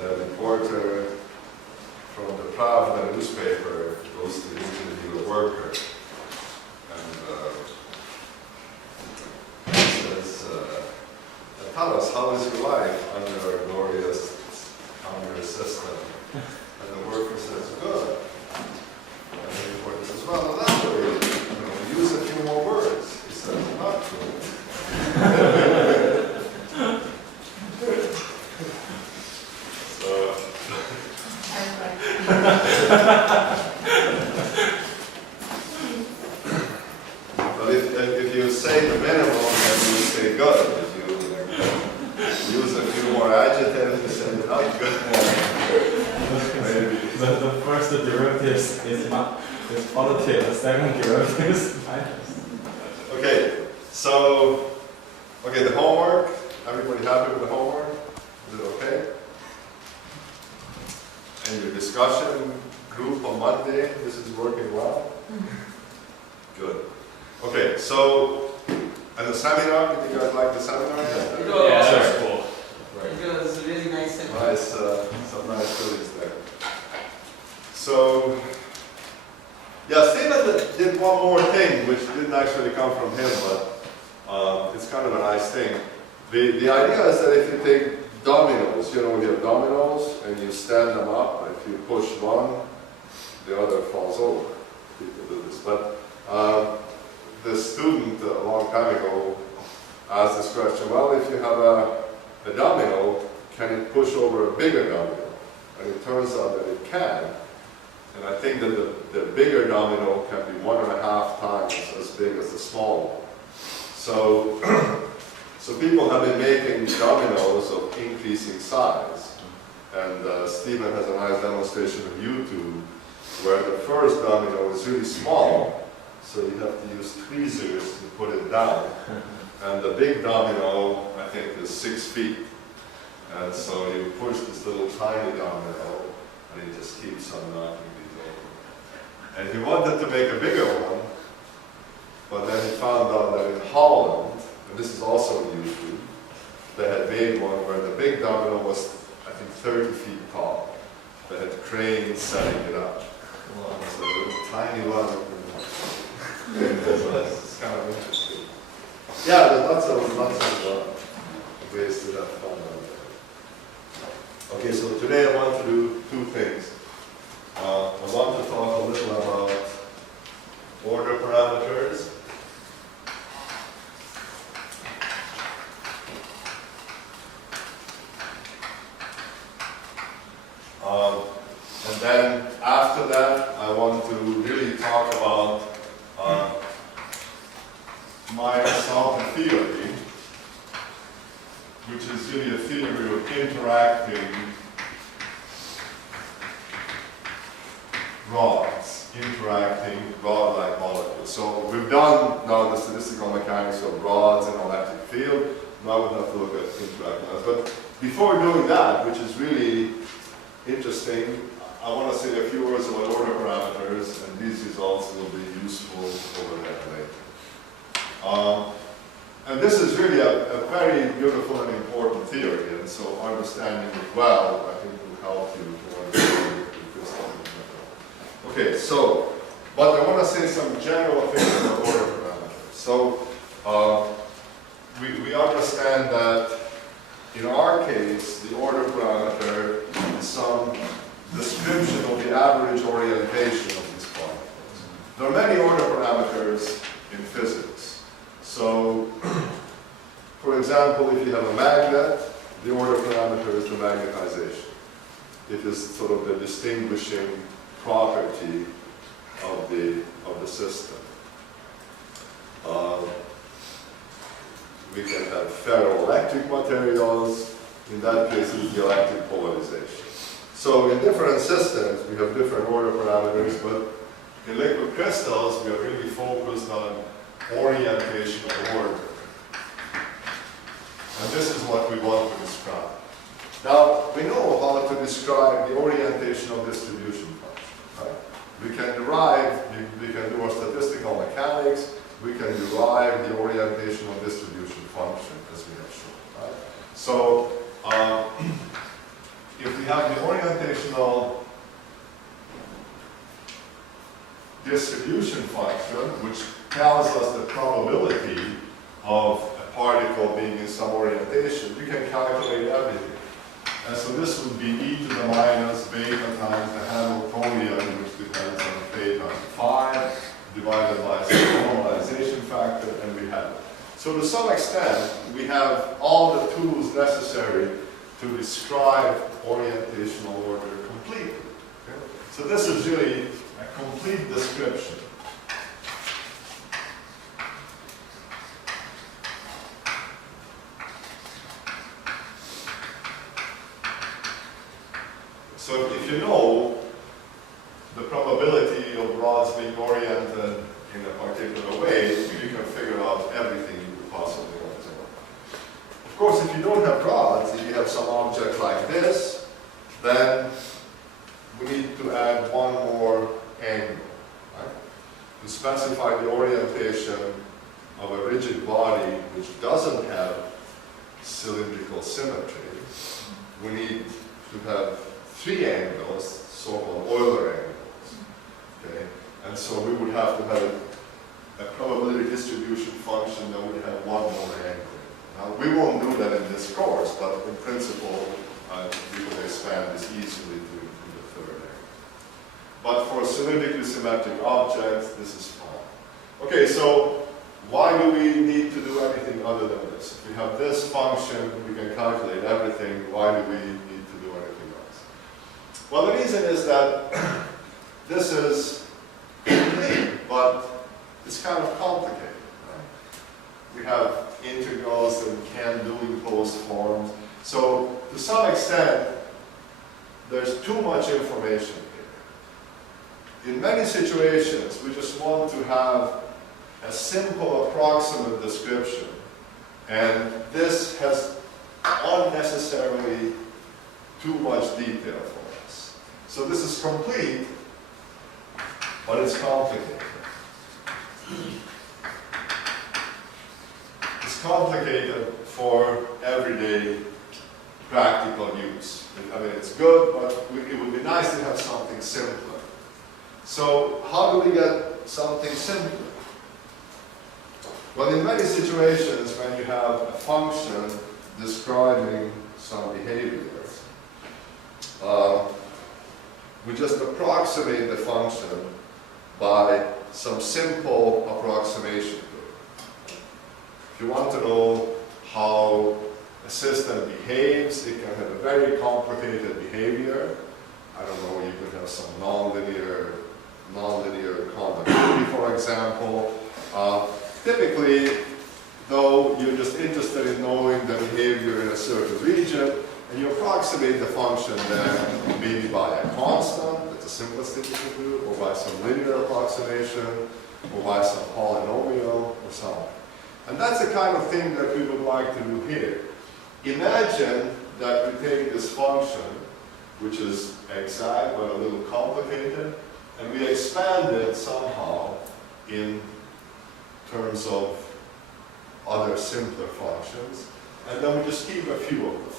the reporter from the Pravda newspaper goes to interview a worker, and says, tell us, how is your life under a glorious communist system? And the worker says, good. And the reporter says, well, elaborate, use a few more words. He says, not good. So, but if you say the minimum, then you say good. If you use a few more adjectives, you say not good. The first derivative is positive, the second derivative is minus. Okay, so, the homework. Everybody happy with the homework? Is it okay? And your discussion group on Monday, this is working well? Good. Okay, so, and the seminar, did you guys like the seminar? Yeah, that's cool. It was a really nice seminar. Nice, some nice goodies there. So, yeah, Stephen did one more thing, which didn't actually come from him, but it's kind of a nice thing. The idea is that if you take dominoes, you have dominoes, and you stand them up, if you push one, the other falls over. People do this. But the student a long time ago asked this question, well, if you have a domino, can it push over a bigger domino? And it turns out that it can. And I think that the bigger domino can be 1.5 times as big as the small one. So people have been making dominoes of increasing size. And Stephen has a nice demonstration on YouTube where the first domino is really small, so you have to use tweezers to put it down. And the big domino, I think, is 6 feet. And so you push this little tiny domino, and it just keeps on knocking these over. And he wanted to make a bigger one, but then he found out that in Holland, and this is also on YouTube, they had made one where the big domino was, I think, 30 feet tall. They had cranes setting it up. So a little tiny one. It's kind of interesting. Yeah, there's lots of ways to have fun out there. Okay, so today I want to do 2 things. I want to talk a little about order parameters. And then after that, I want to really talk about my resultant theory, which is really a theory of interacting rods, interacting rod-like molecules. So we've done now the statistical mechanics of rods and electric field. Now we're going to look at interacting rods. But before doing that, which is really interesting, I want to say a few words about order parameters, and these results will be useful over there later. And this is really a very beautiful and important theory, and so understanding it well, I think, will help you to understand this. Okay, so, but I want to say some general things about order parameters. So, we understand that in our case, the order parameter is some description of the average orientation of these particles. There are many order parameters in physics. So, for example, if you have a magnet, the order parameter is the magnetization. It is sort of the distinguishing property of the system. We can have ferroelectric materials. In that case, it's the electric polarization. So in different systems, we have different order parameters, but in liquid crystals, we are really focused on orientation of order. And this is what we want to describe. Now, we know how to describe the orientation of distribution function, right? We can derive, we can do our statistical mechanics, we can derive the orientation of distribution function, as we have shown, right? So, if we have the orientational distribution function, which tells us the probability of a particle being in some orientation, we can calculate everything. And so this would be e to the minus beta times the Hamiltonian, which depends on theta times phi, divided by some normalization factor, and we have it. So to some extent, we have all the tools necessary to describe orientational order completely. Okay? So this is really a complete description. So if you know the probability of rods being oriented in a particular way, you can figure out everything you could possibly want to know. Of course, if you don't have rods, if you have some object like this, then we need to add one more angle, right? To specify the orientation of a rigid body which doesn't have cylindrical symmetry, we need to have three angles, so-called Euler angles. Okay? And so we would have to have a probability distribution function that would have one more angle. Now, we won't do that in this course, but in principle, we can expand this easily to include a third angle. But for cylindrically symmetric objects, this is fine. Okay, so why do we need to do anything other than this? If we have this function, we can calculate everything. Why do we need to do anything else? Well, the reason is that this is complete, but it's kind of complicated. Right? We have integrals that we can't do in closed forms. So to some extent, there's too much information here. In many situations, we just want to have a simple approximate description, and this has unnecessarily too much detail for us. So this is complete, but it's complicated. It's complicated for everyday practical use. I mean, it's good, but it would be nice to have something simpler. So how do we get something simpler? Well, in many situations, when you have a function describing some behavior, we just approximate the function by some simple approximation. If you want to know how a system behaves, it can have a very complicated behavior. I don't know, you could have some nonlinear conductivity, for example. Typically, though, you're just interested in knowing the behavior in a certain region, and you approximate the function then maybe by a constant, that's the simplest thing you can do, or by some linear approximation, or by some polynomial, or so on. And that's the kind of thing that we would like to do here. Imagine that we take this function, which is exact but a little complicated, and we expand it somehow in terms of other simpler functions, and then we just keep a few of those.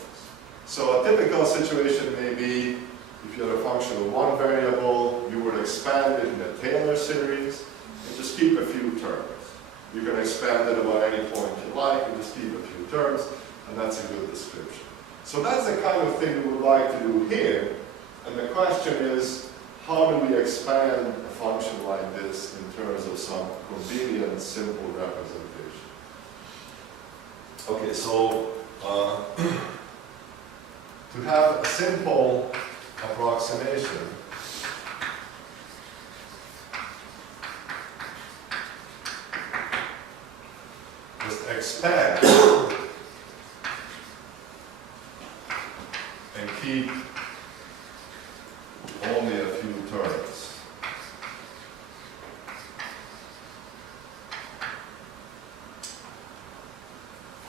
So a typical situation may be, if you had a function of one variable, you would expand it in a Taylor series, and just keep a few terms. You can expand it about any point you like, and just keep a few terms, and that's a good description. So that's the kind of thing we would like to do here, and the question is, how do we expand a function like this in terms of some convenient, simple representation? Okay, so to have a simple approximation, just expand and keep only a few terms.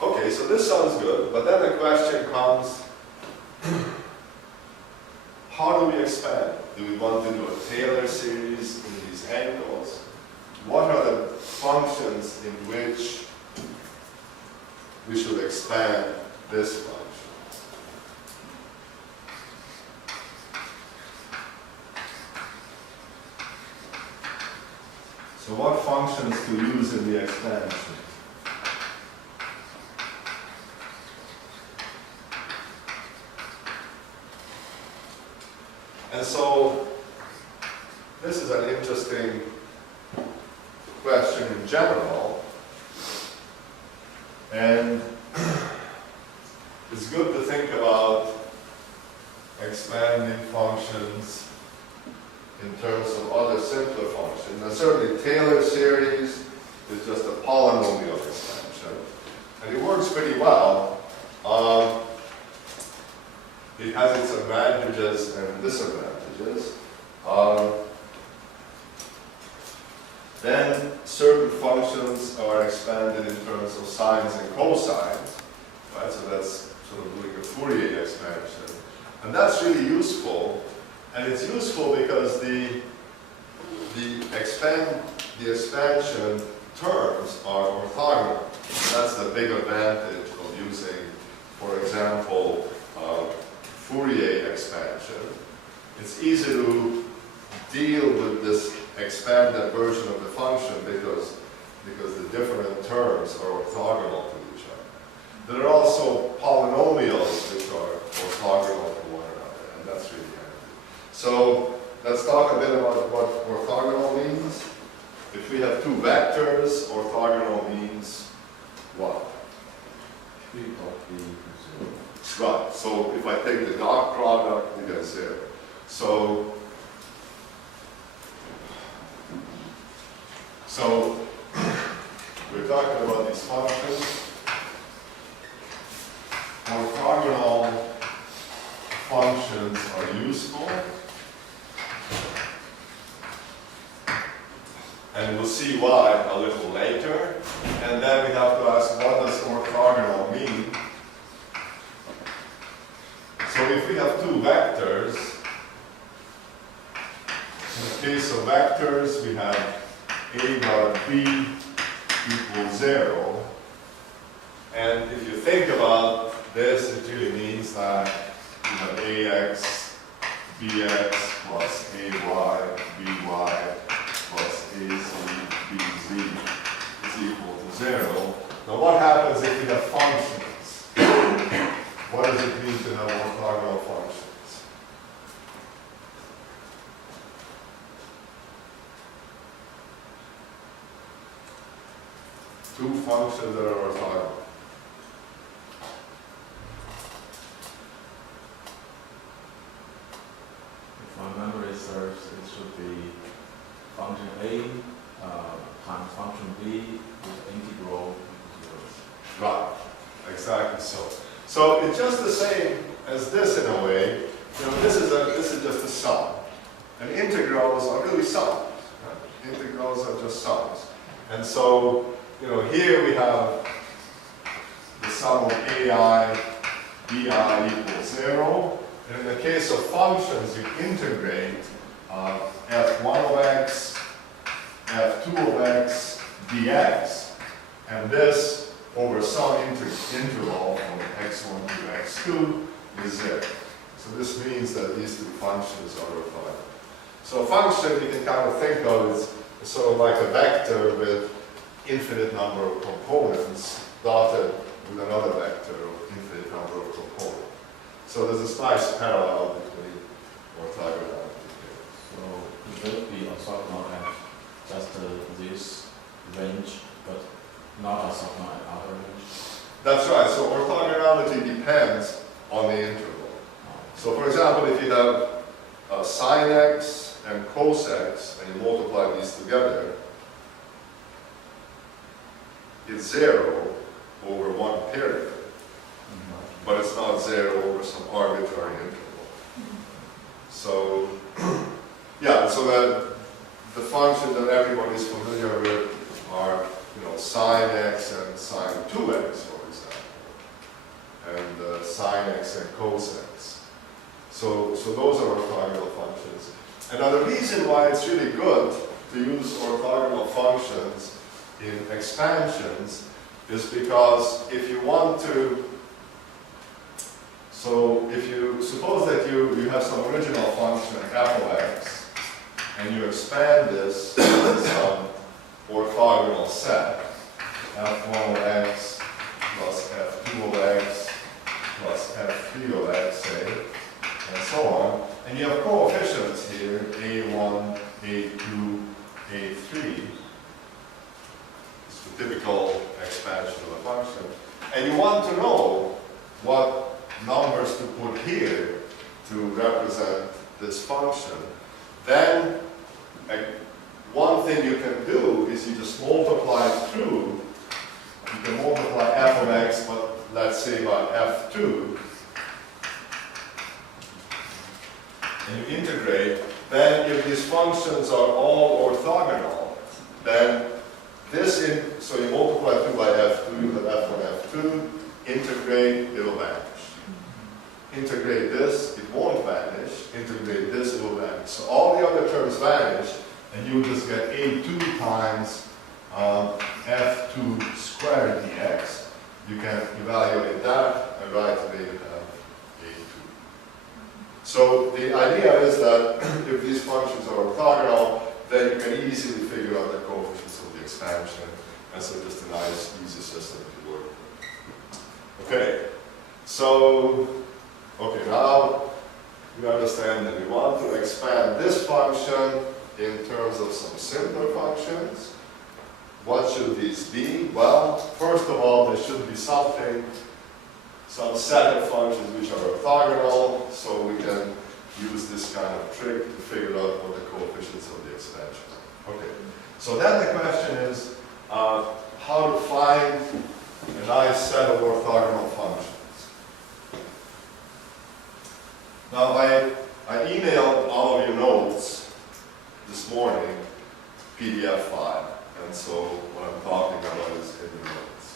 Okay, so this sounds good, but then the question comes, how do we expand? Do we want to do a Taylor series in these angles? What are the functions in which we should expand this function? So what functions to use in the expansion? And so this is an interesting question in general, and it's good to think about expanding functions in terms of other simpler functions. And certainly Taylor series is just a polynomial expansion, and it works pretty well. It has its advantages and disadvantages. Then certain functions are expanded in terms of sines and cosines, right? So that's sort of doing a Fourier expansion. And that's really useful. And it's useful because the expansion terms are orthogonal. That's the big advantage of using, for example, Fourier expansion. It's easy to deal with this expanded version of the function because the different terms are orthogonal to each other. There are also polynomials which are orthogonal to one another, and that's really handy. So let's talk a bit about what orthogonal means. If we have two vectors, orthogonal means what? Right, so if I take the dot product, we get 0. So we're talking about these functions. Orthogonal functions are useful. And we'll see why a little later. And then we have to ask, what does orthogonal mean? So if we have two vectors, in the case of vectors, we have a dot b equals 0. And if you think about this, it really means that you have ax, bx plus ay, by plus az, bz is equal to 0. Now what happens if we have functions? What does it mean to have orthogonal functions? Two functions that are orthogonal. If my memory serves, it should be function a times function b with integral equals 0. Right, exactly so. So it's just the same as this in a way. You know, this is just a sum. And integrals are really sums. Right? Integrals are just sums. And so, you know, here we have the sum of ai, bi equals 0. And in the case of functions, you integrate f1 of x, f2 of x, dx, and this over some interval from x1 to x2 is 0. So this means that these two functions are orthogonal. So a function you can kind of think of as sort of like a vector with infinite number of components dotted with another vector of infinite number of components. So there's this nice parallel between orthogonality here. So could both be orthogonal at just this range, but not orthogonal at other range? That's right. So orthogonality depends on the interval. So for example, if you have sine x and cos x, and you multiply these together, it's 0 over one period. But it's not 0 over some arbitrary interval. So, yeah, so that the function that everybody's familiar with are, you know, sine x and sine 2x, for example, and sine x and cos x. So those are orthogonal functions. And now the reason why it's really good to use orthogonal functions in expansions is because if you want to, so if you suppose that you have some original function f of x, and you expand this in some orthogonal set, f1 of x plus f2 of x plus f3 of x, say, and so on. And you have coefficients here, a1, a2, a3. It's the typical expansion of a function. And you want to know what numbers to put here to represent this function. Then, one thing you can do is you just multiply through. You can multiply f of x, but let's say by f2. And you integrate. Then if these functions are all orthogonal, then so you multiply through by f2, you have f1, f2, integrate, it will vanish. Integrate this, it won't vanish. Integrate this, it will vanish. So all the other terms vanish, and you just get a2 times f2 squared dx. You can evaluate that and right away you have a2. So the idea is that if these functions are orthogonal, then you can easily figure out the coefficients of the expansion. And so just a nice, easy system to work with. Okay, so, now you understand that we want to expand this function in terms of some simpler functions. What should these be? Well, first of all, there should be some set of functions which are orthogonal, so we can use this kind of trick to figure out what the coefficients of the expansion are. Okay, so then the question is how to find a nice set of orthogonal functions. Now, I emailed all of you notes this morning, PDF file, and so what I'm talking about is in the notes.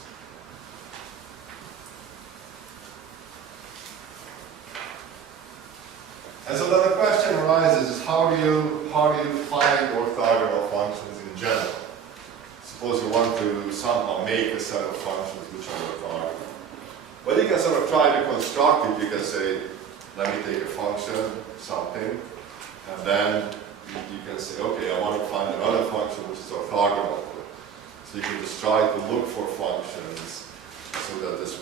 And so then the question arises is how do you find orthogonal functions in general? Suppose you want to somehow make a set of functions which are orthogonal. Well, you can sort of try to construct it. You can say, let me take a function, something, and then you can say, okay, I want to find another function which is orthogonal to it. So you can just try to look for functions so that this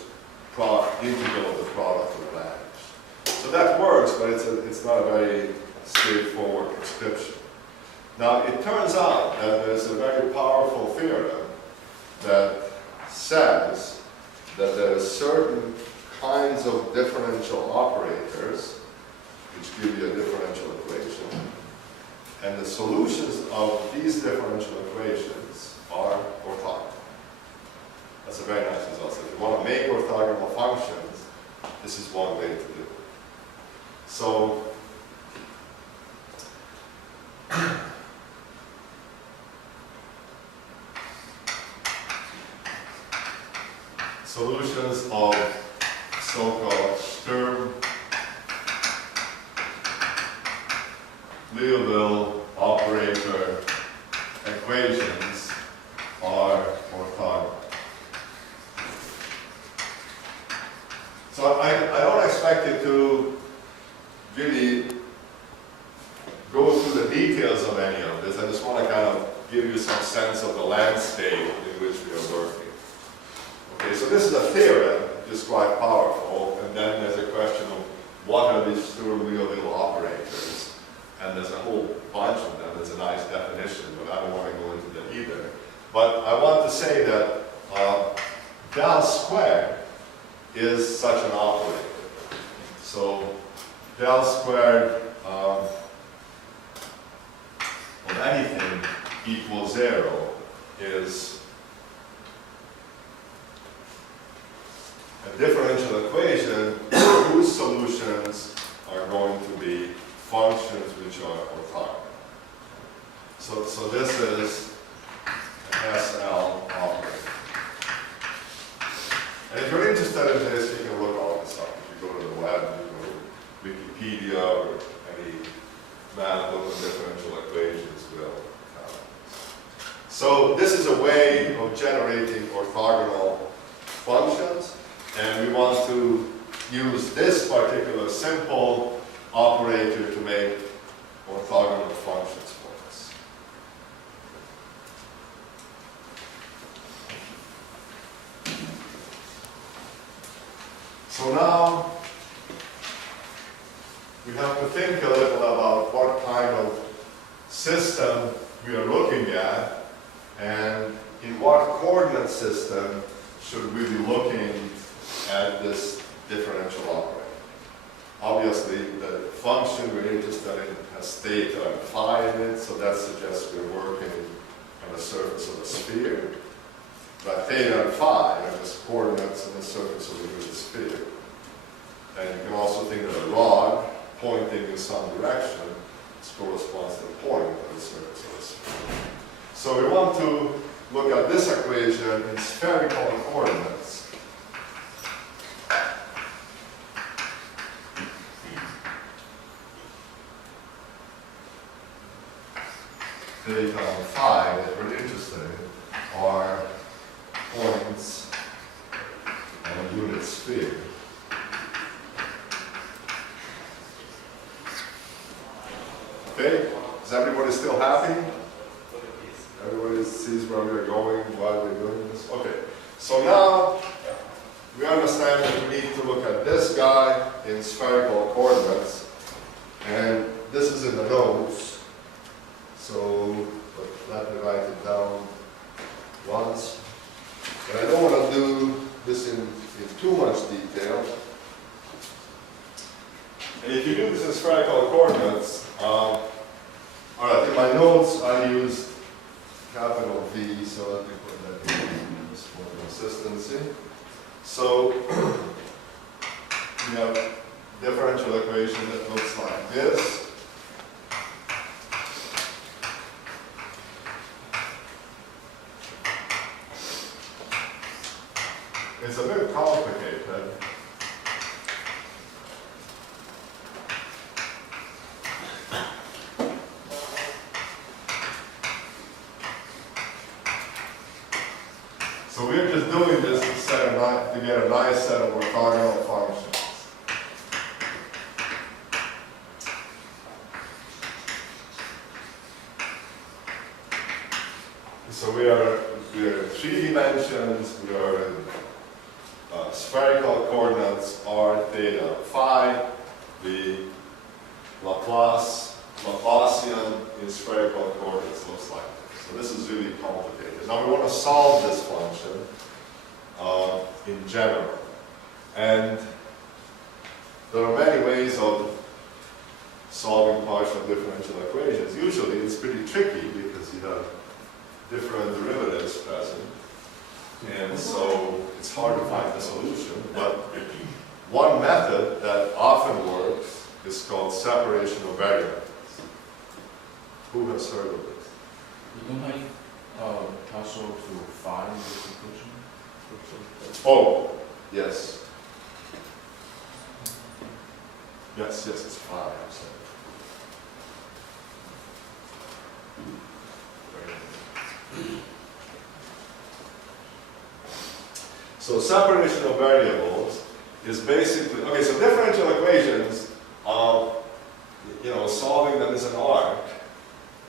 integral of the product will vanish. So that works, but it's not a very straightforward prescription. Now, it turns out that there's a very powerful theorem that says that there are certain kinds of differential operators which give you a differential equation, and the solutions of these differential equations are orthogonal. That's a very nice result. So if you want to make orthogonal functions, this is one way to do it. So, solutions of so-called Sturm-Liouville operator equations are orthogonal. So I don't expect you to really go through the details of any of this. I just want to kind of give you some sense of the landscape in which we are working. Okay, so this is a theorem, which is quite powerful, and then there's a question of what are these Sturm-Liouville operators, and there's a whole bunch of them. There's a nice definition, but I don't want to go into that either. But I want to say that del squared is such an operator. So del squared of anything equals 0 is a differential equation whose solutions are going to be functions which are orthogonal. So this is an SL operator. And if you're interested in this, you can look all this up. If you go to the web, you go to Wikipedia or any man book of differential equations will have it. So this is a way of generating orthogonal functions, and we want to use this particular simple operator to make orthogonal functions for us. we have to think a little about what kind of system we are looking at, and in what coordinate system should we be looking at this differential operator. Obviously, the function we're interested in has theta and phi in it, so that suggests we're working on the surface of a sphere. But theta and phi are just coordinates on the surface of a unit sphere. And you can also think of a rod pointing in some direction, which corresponds to the point on the surface of a sphere. So we want to look at this equation in spherical coordinates. Theta and phi that we're interested in are points on a unit sphere. Okay, is everybody still happy? Everybody sees where we're going, why we're doing this? Okay, so now we understand that we need to look at this guy in spherical coordinates, and this is in the notes, so let me write it down once. And I don't want to do this in too much detail. And if you do this in spherical coordinates, all right, in my notes I used capital V, so let me put that in just for consistency. So we have differential equation that looks like this. It's a bit complicated. So we're just doing this to get a nice set of orthogonal functions. So we are in 3 dimensions, we are in spherical coordinates r, theta, phi. The Laplacian in spherical coordinates looks like this. So this is really complicated. Now we want to solve this function in general. And there are many ways of solving partial differential equations. Usually it's pretty tricky because you have different derivatives present. And so it's hard to find the solution. But one method that often works is called separation of variables. Who has heard of this? You don't have partial to phi in this equation? Oh, yes. Yes, it's phi. I'm sorry. So separation of variables is basically, okay, so differential equations, solving them is an art.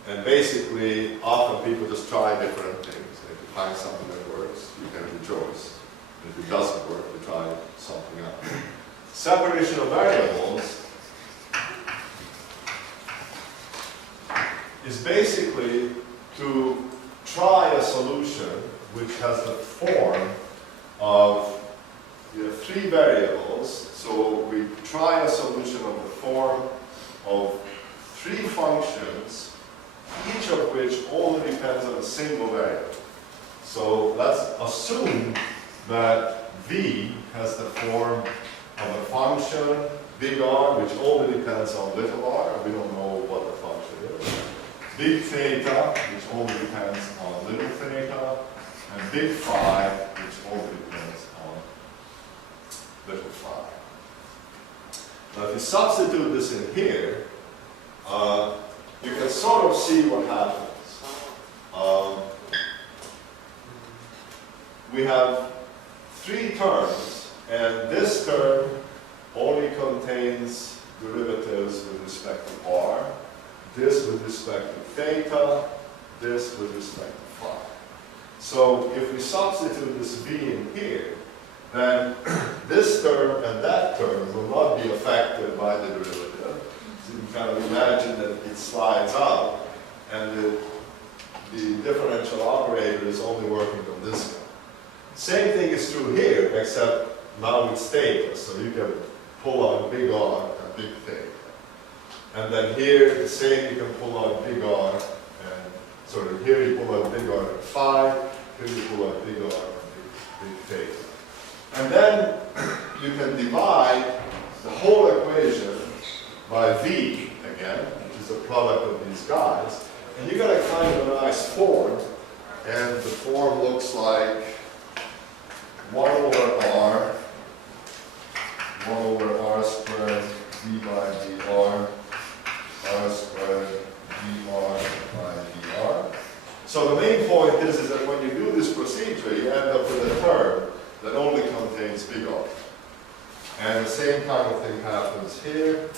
And basically, often people just try different things. If you find something that works, you can rejoice. And if it doesn't work, you try something else. Separation of variables is basically to try a solution which has the form of 3 variables. So we try a solution of the form of 3 functions, each of which only depends on a single variable. So let's assume that V has the form of a function, big R, which only depends on little r. We don't know what the function is. Big theta, which only depends on little theta, and big phi, which only depends on little phi. Now if you substitute this in here, you can sort of see what happens. We have 3 terms, and this term only contains derivatives with respect to r, this with respect to theta, this with respect to phi. So if we substitute this v in here, then this term and that term will not be affected by the derivative. So you kind of imagine that it slides up, and the differential operator is only working on this guy. Same thing is true here, except now it's theta, so you can pull out big R and big theta. And then here, the same, you can pull out big R, and sort of here you pull out big R and phi, here you pull out big R and big theta. And then you can divide the whole equation by V again, which is a product of these guys, and you get a kind of a nice form, and the form looks like 1 over R, 1 over R squared V by dr, R squared dr by dr. So the main point is that when you do this procedure, you end up with a term that only contains big R. And the same kind of thing happens here.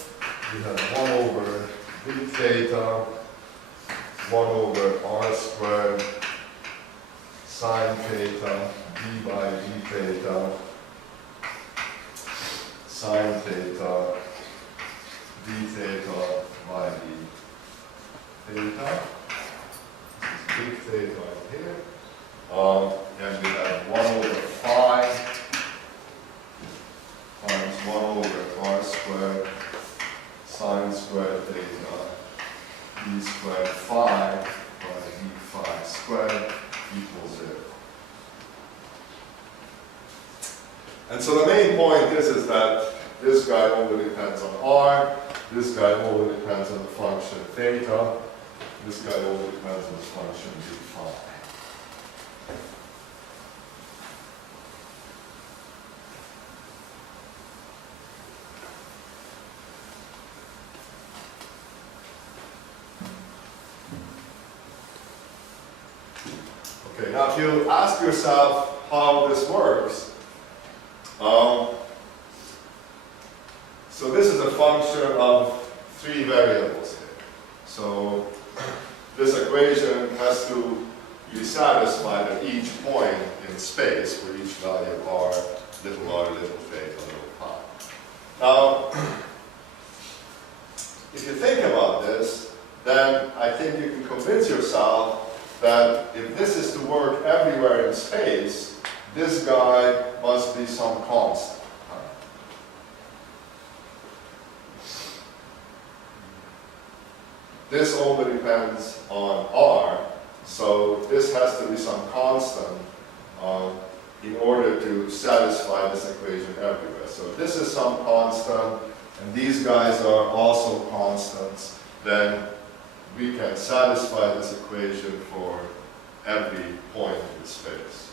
You have 1 over big theta, 1 over R squared sine theta, d by d theta, sine theta, d theta by d theta. This is big theta in here. And we have 1 over phi times 1 over R squared sine squared theta d squared phi by d phi squared equals 0. And so the main point is that this guy only depends on R, this guy only depends on the function theta, this guy only depends on the function d phi. Okay, now if you ask yourself how this works, so this is a function of 3 variables here. So this equation has to be satisfied at each point in space for each value of r, little theta, little pi. Now, if you think about this, then I think you can convince yourself that if this is to work everywhere in space, this guy must be some constant. This only depends on R, so this has to be some constant in order to satisfy this equation everywhere. So if this is some constant, and these guys are also constants, then we can satisfy this equation for every point in space.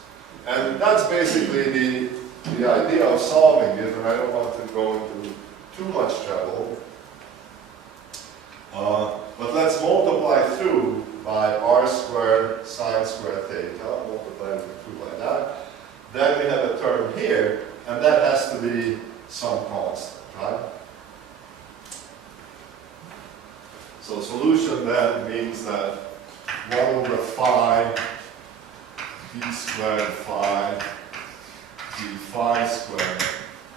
And that's basically the idea of solving it, and I don't want to go into too much trouble. But let's multiply through by r squared sine squared theta, multiply through by that. Then we have a term here, and that has to be some constant, right? So solution then means that 1 over phi d squared phi d phi squared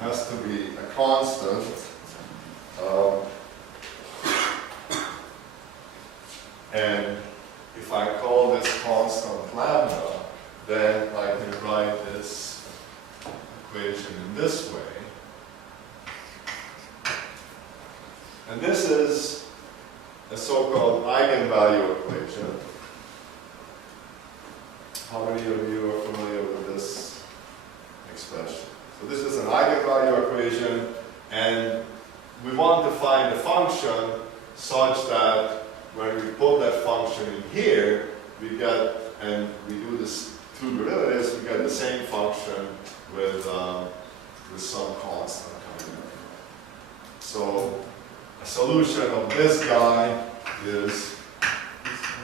has to be a constant. And if I call this constant lambda, then I can write this equation in this way. And this is a so-called eigenvalue equation. How many of you are familiar with this expression? So this is an eigenvalue equation, and we want to find a function such that when we put that function in here, we get, and we do this 2 derivatives, we get the same function with some constant coming in. So a solution of this guy is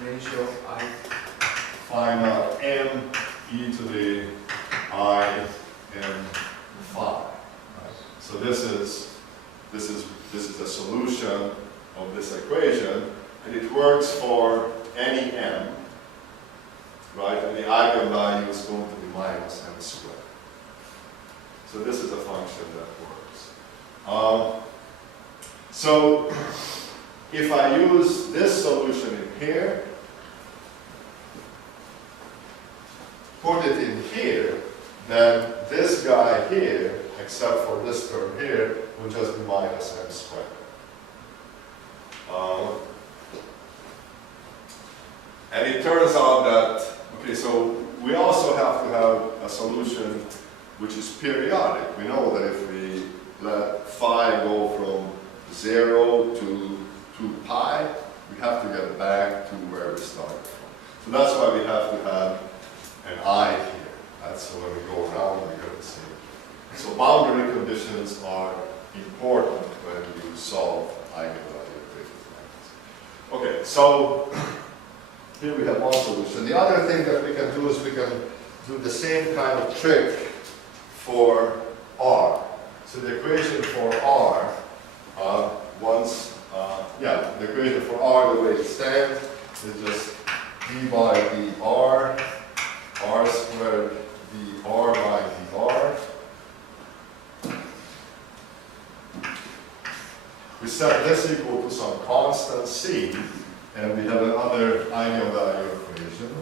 Ratio of I. find out m e to the I m phi. Right? So this is a solution of this equation, and it works for any m, right? And the eigenvalue is going to be minus m squared. So this is a function that works. So if I use this solution in here, put it in here, then this guy here, except for this term here, will just be minus m squared. And it turns out that, okay, so we also have to have a solution which is periodic. We know that if we let phi go from 0 to 2 pi, we have to get back to where we started from. So that's why we have to have an I here. That's so when we go around, we get the same. So boundary conditions are important when you solve eigenvalue equations. Okay, so here we have one solution. The other thing that we can do is we can do the same kind of trick for R. So the equation for R, the equation for R, the way it stands, is just d by dr, r squared dr by dr. We set this equal to some constant c, and we have another eigenvalue equation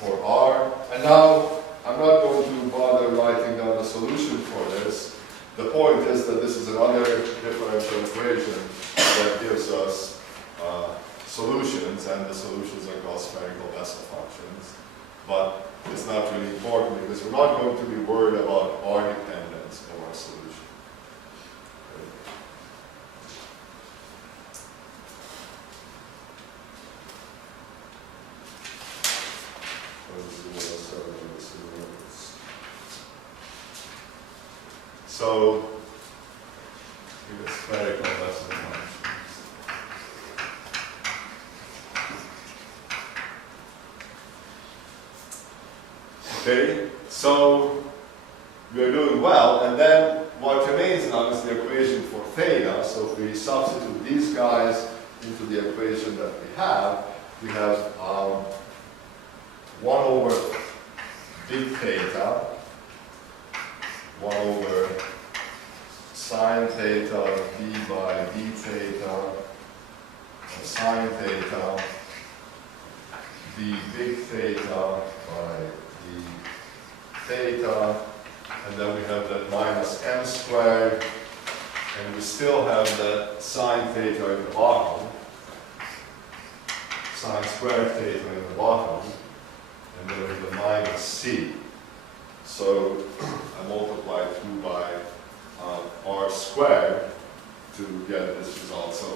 for R. And now, I'm not going to bother writing down a solution for this. The point is that this is another differential equation that gives us solutions, and the solutions are called spherical Bessel functions. But it's not really important because we're not going to be worried about R dependence of our solution. So, give it spherical Bessel functions. Okay, so we're doing well, and then what remains now is the equation for theta. So if we substitute these guys into the equation that we have 1 over big theta, 1 over sine theta d by d theta, and sine theta d big theta by d theta, and then we have that minus m squared, and we still have that sine theta in the bottom, sine squared theta in the bottom, and then we have the minus c. So I multiply 2 by r squared to get this result. So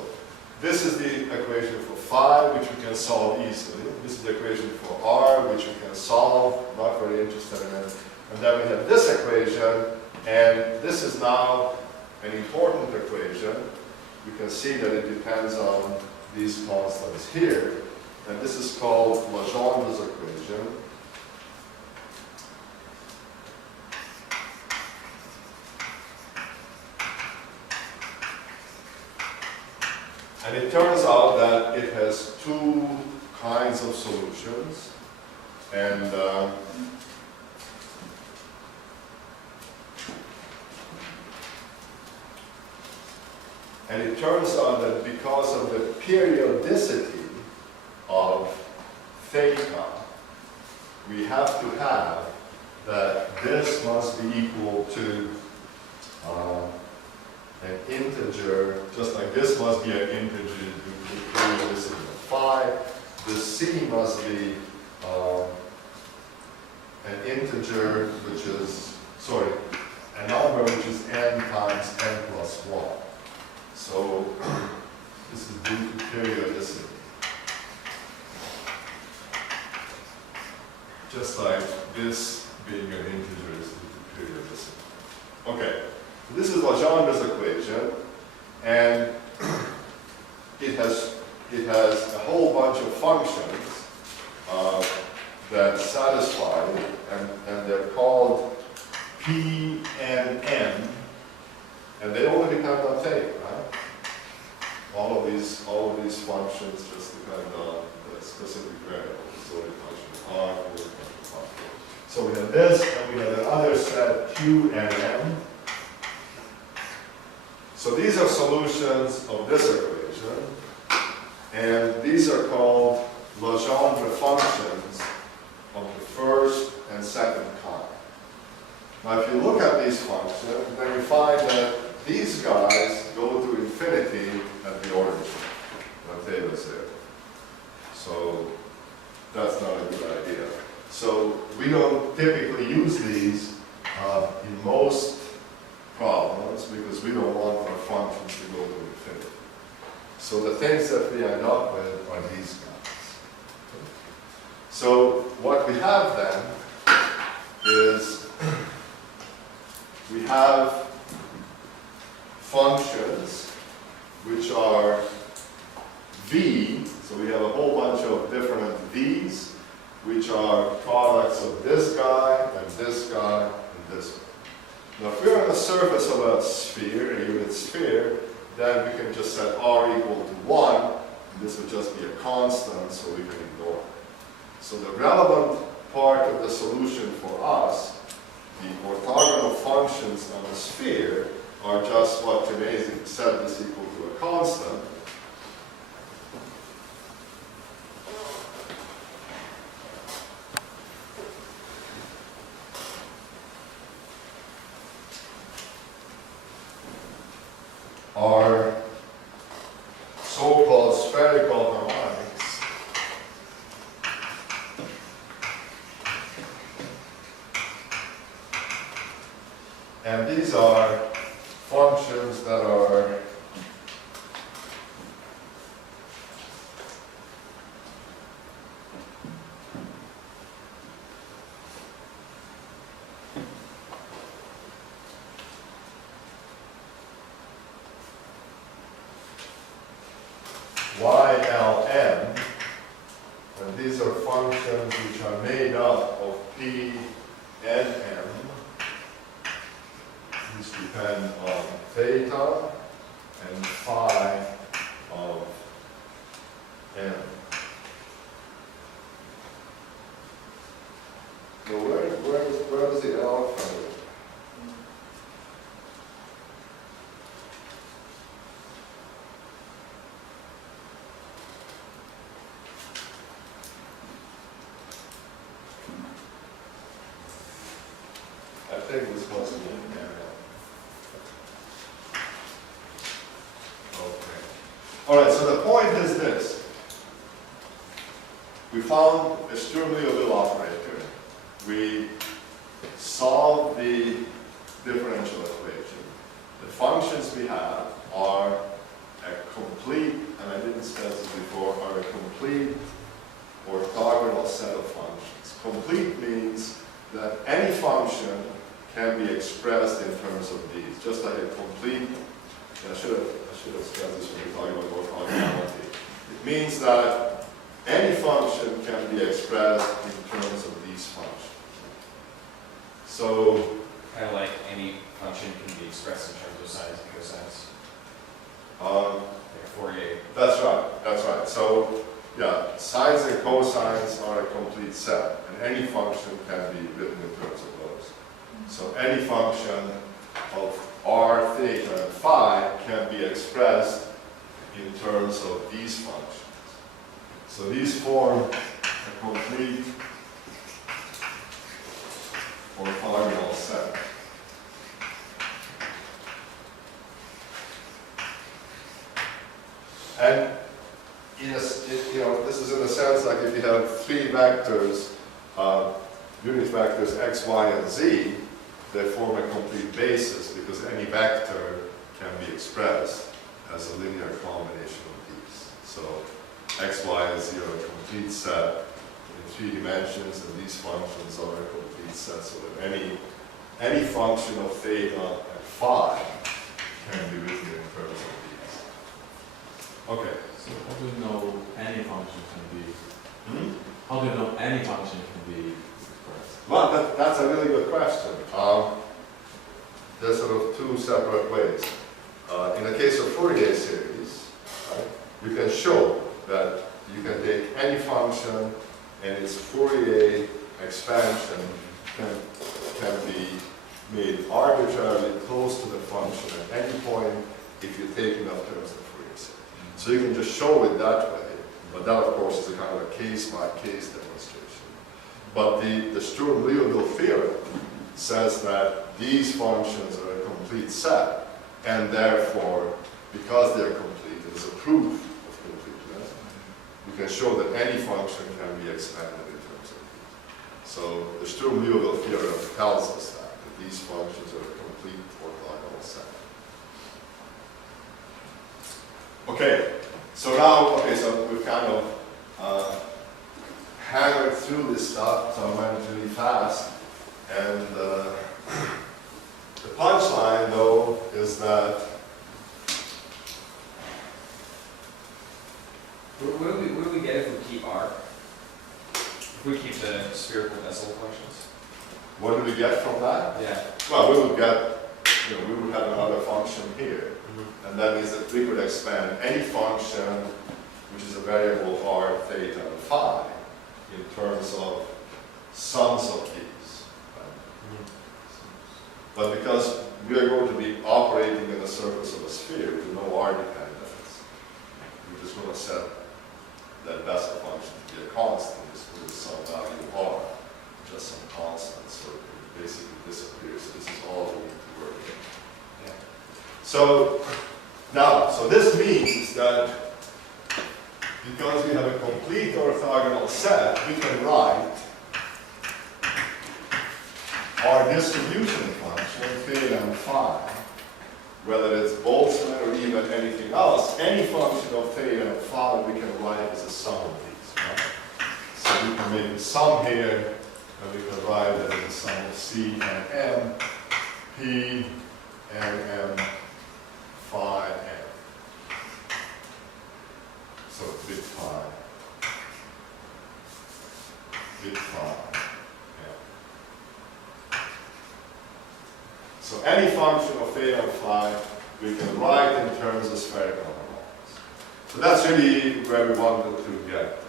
this is the equation for phi, which we can solve easily. This is the equation for r, which we can solve, not very interested in it. And then we have this equation, and this is now an important equation. You can see that it depends on these constants here. And this is called Legendre's equation. And it turns out that it has two kinds of solutions. And it turns out that because of the periodicity of theta, we have to have that this must be equal to an integer, just like this must be an integer due to the periodicity of phi. The c must be an integer which is, a number which is n times n plus 1. So this is due to periodicity. Just like this being an integer is due to periodicity. Okay, so this is Legendre's equation, and it has a whole bunch of functions that satisfy, and they're called P and N, and they only depend on theta, right? All of these functions just depend on the specific variable. So the function R, the function R. So we have this, and we have another set Q and M. So these are solutions of this equation, and these are called Legendre functions of the first and second kind. Now if you look at these functions, then you find that these guys go to infinity at the origin, when theta is there. So that's not a good idea. So we don't typically use these in most problems because we don't want our functions to go to infinity. So the things that we end up with are these guys. So what we have then is we have functions which are v, so we have a whole bunch of different v's, which are products of this guy and this guy and this one. Now if we're on the surface of a sphere, a unit sphere, then we can just set r equal to 1, and this would just be a constant, so we can ignore it. So the relevant part of the solution for us, the orthogonal functions on a sphere, are just what Gymnasium set this equal to a constant. Are so-called spherical harmonics. And these are functions that are YLM, and these are functions which are made up of P and M. These depend on theta and phi of M. So where does the L come in? I think this must be an error. Okay. All right, so the point is this. We found a Sturm-Liouville operator. We solved the differential equation. The functions we have are a complete, and I didn't stress this before, are a complete orthogonal set of functions. Complete means that any function can be expressed in terms of these, just like a complete, I should have stressed this when we talking about orthogonality. It means that any function can be expressed in terms of these functions. So, Kind of like any function can be expressed in terms of sines and cosines. Like a Fourier. That's right. So, yeah, sines and cosines are a complete set, and any function can be written in terms of those. So any function of r, theta, and phi can be expressed in terms of these functions. So these form a complete orthogonal set. And this is in a sense like if you have three vectors, unit vectors x, y, and z, they form a complete basis because any vector can be expressed as a linear combination of these. So x, y, and z are a complete set in 3 dimensions, and these functions are a complete set, so that any function of theta and phi can be written in terms of these. Okay. So how do you know any function can be? How do you know any function can be expressed? Well, that's a really good question. There's sort of two separate ways. In the case of Fourier series, right, you can show that you can take any function and its Fourier expansion can be made arbitrarily close to the function at any point if you take enough terms in Fourier series. So you can just show it that way, but that of course is a kind of a case-by-case demonstration. But the Sturm-Liouville theorem says that these functions are a complete set, and therefore, because they are complete, it is a proof of completeness. You can show that any function can be expanded in terms of these. So the Sturm-Liouville theorem tells us that these functions are a complete orthogonal set. Okay, so now, so we've kind of hammered through this stuff, so I went really fast. And the punchline, though, is that Where do we get if we keep R? If we keep the spherical decimal functions? what do we get from that? Yeah. Well, we would get, we would have another function here. And that means that we could expand any function, which is a variable r, theta, and phi, in terms of sums of these. Right? But because we are going to be operating in the surface of a sphere with no r dependence, we're just going to set that Bessel function to be a constant with some value r, just some constant, so it basically disappears. So this is all we need to work with. Yeah. So now, so this means that because we have a complete orthogonal set, we can write our distribution function, theta and phi, whether it's Boltzmann or even anything else, any function of theta and phi we can write as a sum of these. Right? So we can make a sum here, and we can write it as a sum of C and M, P and M, phi M. So big phi, M. So any function of theta and phi we can write in terms of spherical harmonics. So that's really where we wanted to get.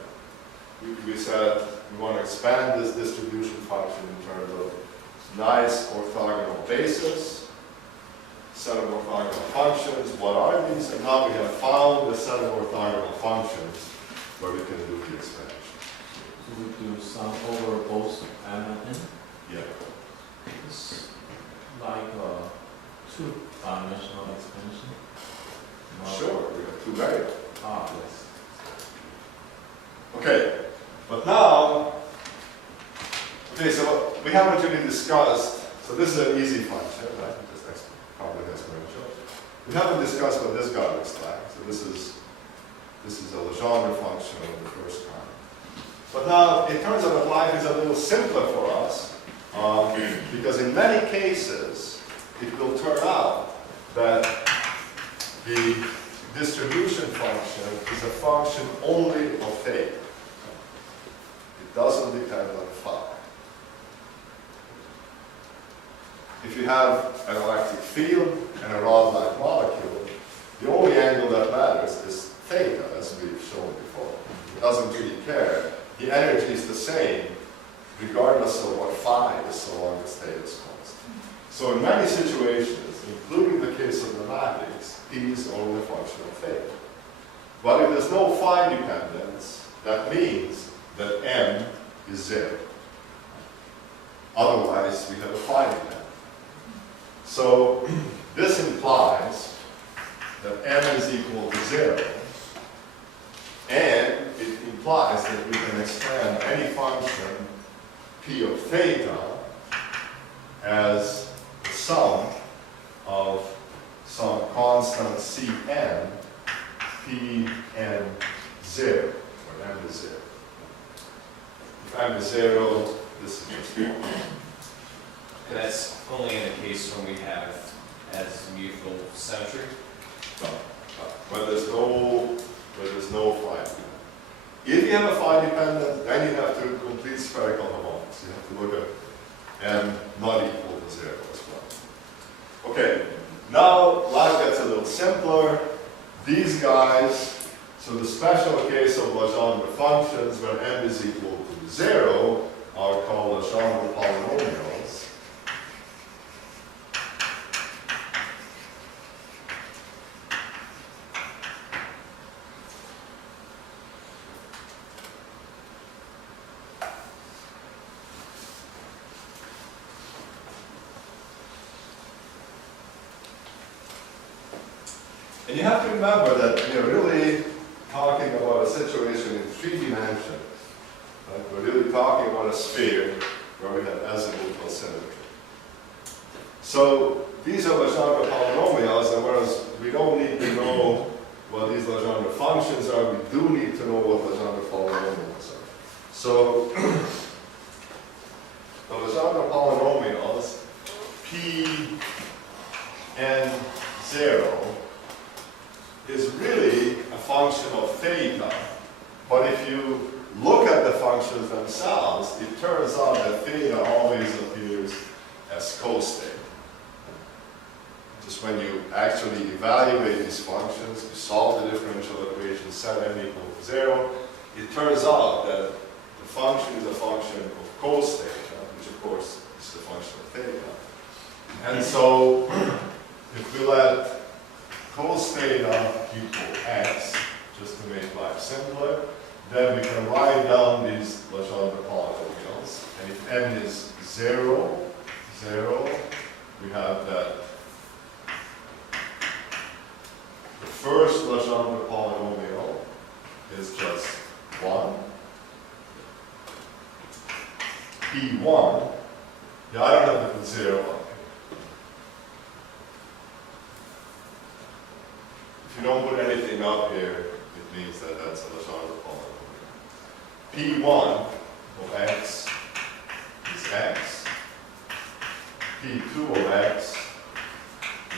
We said we want to expand this distribution function in terms of nice orthogonal basis, set of orthogonal functions. What are these? And now we have found the set of orthogonal functions where we can do the expansion. So we do sum over both m and n? Yeah. It's like a two-dimensional expansion. Sure, we have two variables. Ah, yes. Okay, but now, so we haven't really discussed, so this is an easy function, right? Just probably exponential. We haven't discussed what this guy looks like. So this is a Legendre function of the first kind. But now, it turns out that life is a little simpler for us, because in many cases, it will turn out that the distribution function is a function only of theta. It doesn't depend on phi. If you have an electric field and a rod-like molecule, the only angle that matters is theta, as we've shown before. It doesn't really care. The energy is the same, regardless of what phi is, so long as theta is constant. So in many situations, including the case of the matrix, P is only a function of theta. But if there's no phi dependence, that means that M is 0. Otherwise, we have a phi dependence. So this implies that M is equal to 0, and it implies that we can expand any function P of theta as the sum of some constant Cn, Pn 0, where M is 0. If M is 0, this is just 1. And that's only in the case when we have azimuthal symmetry. Where there's no phi dependence. If you have a phi dependence, then you have to complete spherical harmonics. You have to look at M not equal to 0 as well. Okay, now life gets a little simpler. These guys, so the special case of Legendre functions where M is equal to 0 are called Legendre polynomials. And you have to remember that we are really talking about a situation in 3 dimensions. Right? We're really talking about a sphere where we have azimuthal symmetry. So these are Legendre polynomials, and whereas we don't need to know what these Legendre functions are, we do need to know what Legendre polynomials are. So the Legendre polynomials, P n 0, is really a function of theta. But if you look at the functions themselves, it turns out that theta always appears as cos theta. Just when you actually evaluate these functions, you solve the differential equation, set n equal to 0, it turns out that the function is a function of cos theta, which of course is the function of theta. And so, if we let cos theta equal x, just to make life simpler, then we can write down these Legendre polynomials. And if n is 0, 0, we have that the first Legendre polynomial is just 1. P1, yeah, I don't have to put 0 on here. If you don't put anything up here, it means that that's a Legendre polynomial. P1 of x is x. P2 of x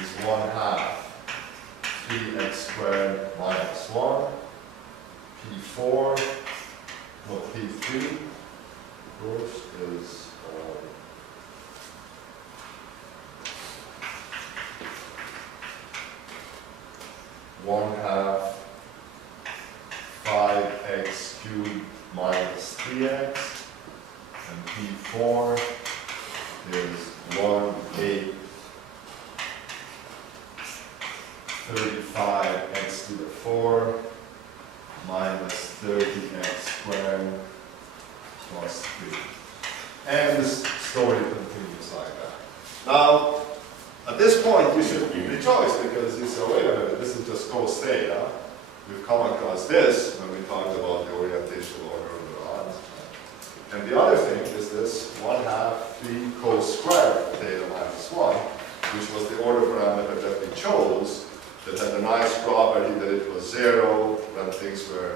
is 1/2 3x squared minus 1. P4, well, P3, of course, is 1/2 5x cubed minus 3x, and P4 is 1/8 35x to the 4 minus 30x squared plus 3. And this story continues like that. Now, at this point, you should rejoice because you say, wait a minute, this is just cos theta. We've come across this when we talked about the orientational order of the rods. And the other thing is this 1/2 3 cos squared theta minus 1, which was the order parameter that we chose, that had a nice property that it was 0 when things were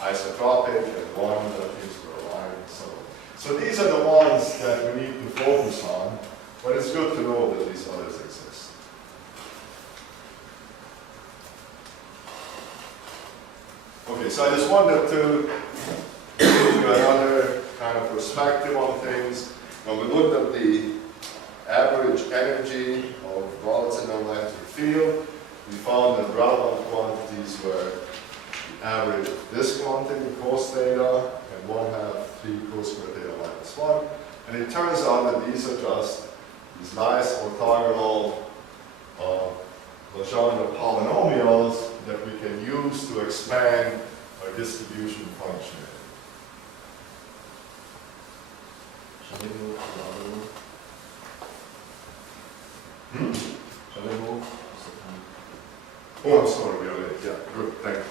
isotropic and 1 when things were aligned and so on. So these are the ones that we need to focus on, but it's good to know that these others exist. Okay, so I just wanted to give you another kind of perspective on things. When we looked at the average energy of rods in an electric field, we found that relevant quantities were the average of this quantity, cos theta, and 1/2 3 cos squared theta minus 1. And it turns out that these are just these nice orthogonal Legendre polynomials that we can use to expand our distribution function. Shall we move to the other room? Hmm? Shall we move? Oh, I'm sorry, we are late. Yeah, good, thank you.